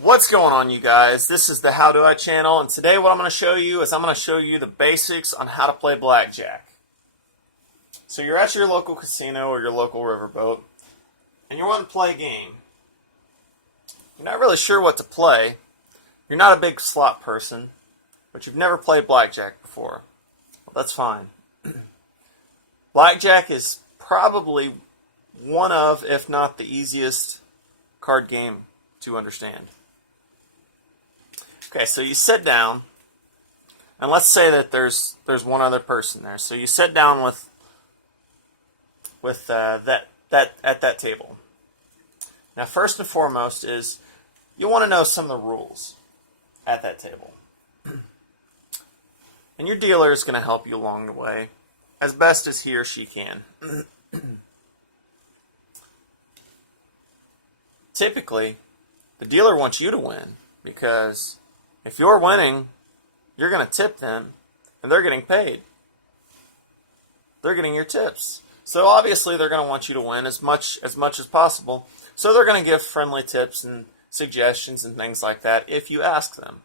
What's going on, you guys? This is the How Do I channel, and today what I'm going to show you is I'm going to show you the basics on how to play blackjack. So you're at your local casino or your local riverboat, and you want to play a game. You're not really sure what to play. You're not a big slot person, but you've never played blackjack before. Well, that's fine. Blackjack is probably one of, if not the easiest card game to understand. Okay, so you sit down, and let's say that there's one other person there. So you sit down with that at that table. Now, first and foremost is you want to know some of the rules at that table, and your dealer is going to help you along the way as best as he or she can. Typically, the dealer wants you to win because if you're winning, you're going to tip them, and they're getting paid. They're getting your tips. So obviously they're going to want you to win as much as possible. So they're going to give friendly tips and suggestions and things like that if you ask them.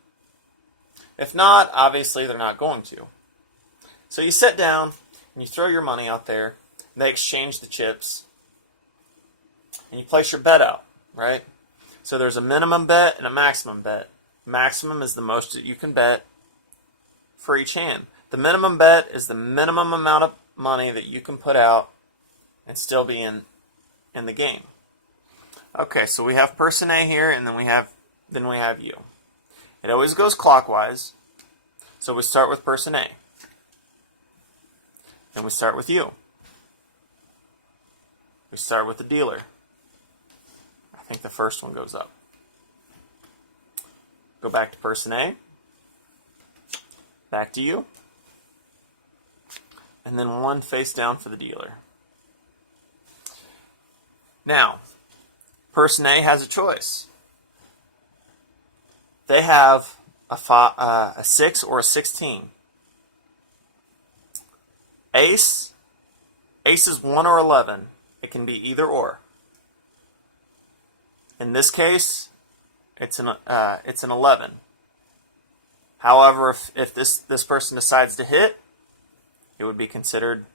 If not, obviously they're not going to. So you sit down and you throw your money out there, and they exchange the chips, and you place your bet out, right? So there's a minimum bet and a maximum bet. Maximum is the most that you can bet for each hand. The minimum bet is the minimum amount of money that you can put out and still be in the game. Okay, so we have person A here, and then we have you. It always goes clockwise. So we start with person A. Then we start with you. We start with the dealer. I think the first one goes up. Go back to person A, back to you, and then one face down for the dealer. Now, person A has a choice. They have a 6 or a 16. Ace is 1 or 11. It can be either or. In this case, it's an 11. However, if this person decides to hit, it would be considered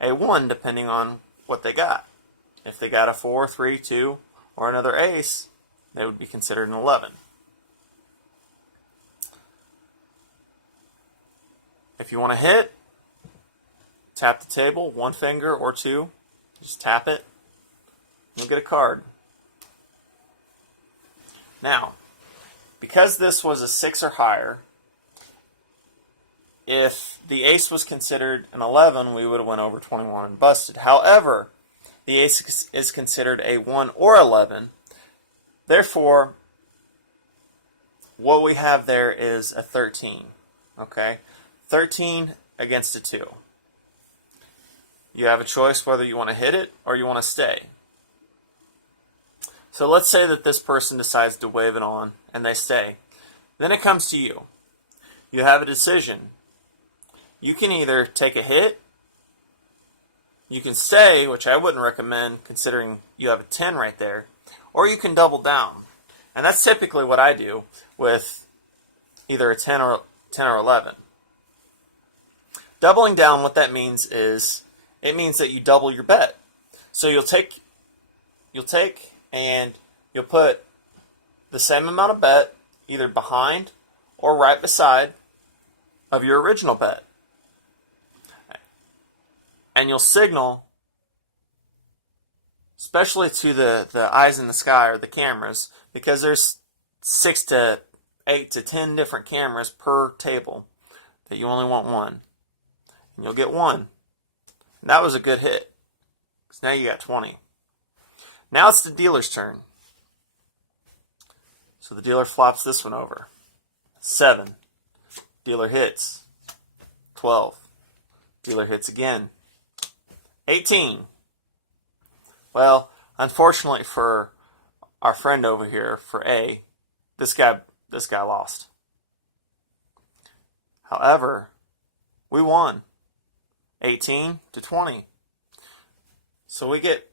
a 1 depending on what they got. If they got a 4, 3, 2, or another ace, they would be considered an 11. If you want to hit, tap the table, one finger or two, just tap it, and you'll get a card. Now, because this was a 6 or higher, if the ace was considered an 11, we would have went over 21 and busted. However, the ace is considered a 1 or 11. Therefore, what we have there is a 13. Okay? 13 against a 2. You have a choice whether you want to hit it or you want to stay. So let's say that this person decides to wave it on and they stay. Then it comes to you. You have a decision. You can either take a hit, you can stay, which I wouldn't recommend considering you have a 10 right there, or you can double down. And that's typically what I do with either a 10 or 11. Doubling down, what that means is it means that you double your bet. So you'll take and you'll put the same amount of bet either behind or right beside of your original bet. And you'll signal, especially to the eyes in the sky or the cameras, because there's 6 to 8 to 10 different cameras per table, that you only want one. And you'll get one. And that was a good hit, because now you got 20. Now it's the dealer's turn. So the dealer flops this one over. 7. Dealer hits. 12. Dealer hits again. 18. Well, unfortunately for our friend over here, for A, this guy lost. However, we won. 18 to 20. So we get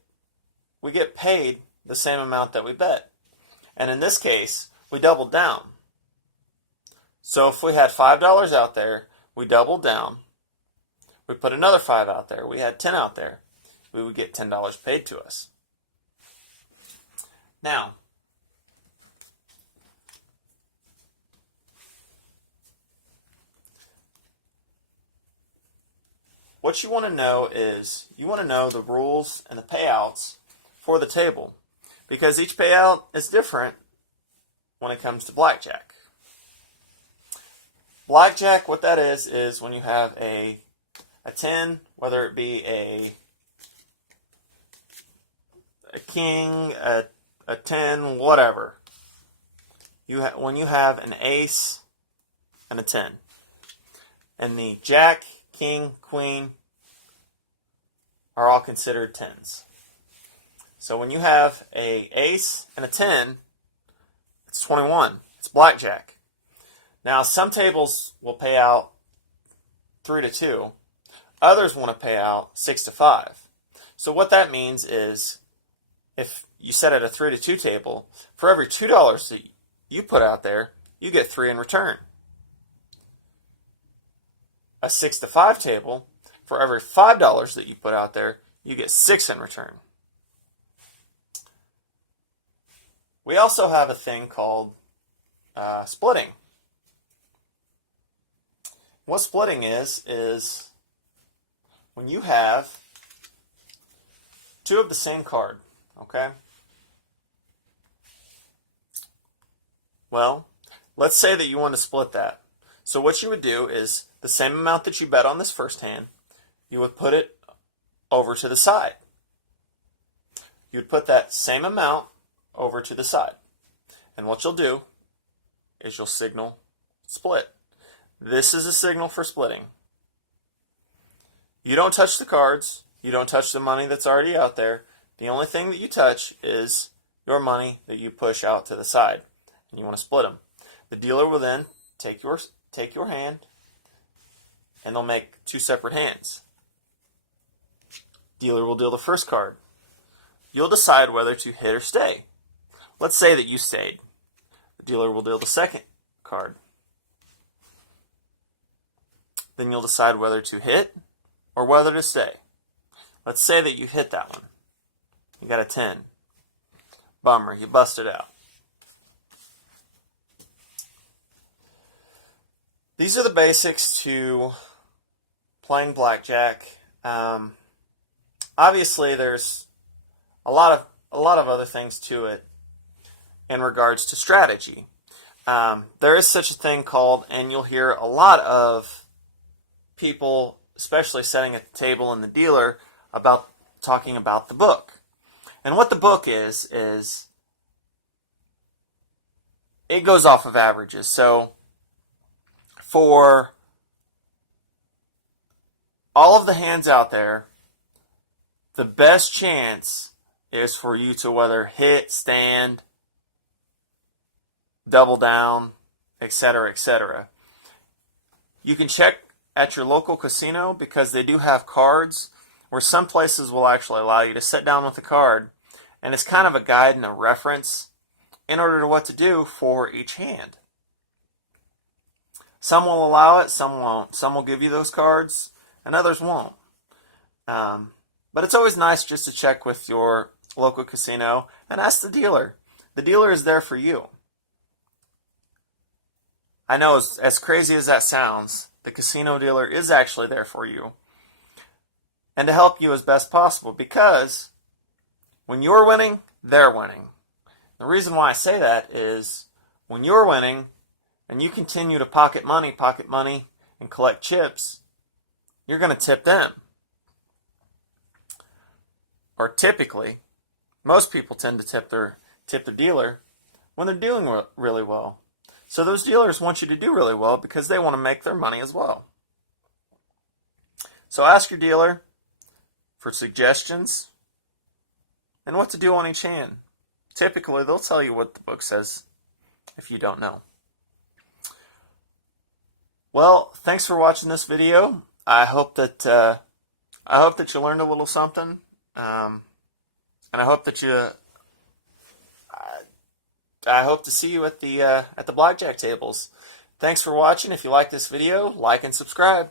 paid the same amount that we bet. And in this case, we doubled down. So if we had $5 out there, we doubled down. We put another 5 out there. We had 10 out there. We would get $10 paid to us. Now, what you want to know is you want to know the rules and the payouts for the table, because each payout is different when it comes to blackjack. Blackjack, what that is when you have a 10, whether it be a king, a 10, whatever. When you have an ace and a 10, and the jack, king, queen are all considered 10s. So when you have a ace and a 10, it's 21. It's blackjack. Now some tables will pay out 3-2. Others want to pay out 6-5. So what that means is, if you set at a 3-2 table, for every $2 that you put out there, you get 3 in return. A 6-5 table, for every $5 that you put out there, you get 6 in return. We also have a thing called splitting. What splitting is when you have 2 of the same card, okay? Well, let's say that you want to split that. So what you would do is the same amount that you bet on this first hand, you would put it over to the side. You would put that same amount over to the side. And what you'll do is you'll signal split. This is a signal for splitting. You don't touch the cards. You don't touch the money that's already out there. The only thing that you touch is your money that you push out to the side. And you want to split them. The dealer will then take your hand, and they'll make 2 separate hands. Dealer will deal the first card. You'll decide whether to hit or stay. Let's say that you stayed. The dealer will deal the second card. Then you'll decide whether to hit or whether to stay. Let's say that you hit that one. You got a 10. Bummer, you busted out. These are the basics to playing blackjack. Obviously, there's a lot of other things to it in regards to strategy. There is such a thing called, and you'll hear a lot of people, especially sitting at the table and the dealer, about talking about the book. And what the book is it goes off of averages. So for all of the hands out there, the best chance is for you to whether hit, stand, double down, etc., etc. You can check at your local casino, because they do have cards where some places will actually allow you to sit down with a card, and it's kind of a guide and a reference in order to what to do for each hand. Some will allow it, some won't. Some will give you those cards, and others won't. But it's always nice just to check with your local casino and ask the dealer. The dealer is there for you. I know, as crazy as that sounds, the casino dealer is actually there for you and to help you as best possible, because when you're winning, they're winning. The reason why I say that is when you're winning and you continue to pocket money, and collect chips, you're going to tip them. Or typically, most people tend to tip the dealer when they're doing really well. So those dealers want you to do really well because they want to make their money as well. So ask your dealer for suggestions and what to do on each hand. Typically, they'll tell you what the book says if you don't know. Well, thanks for watching this video. I hope that you learned a little something, and I hope that you I hope to see you at the blackjack tables. Thanks for watching. If you like this video, like and subscribe.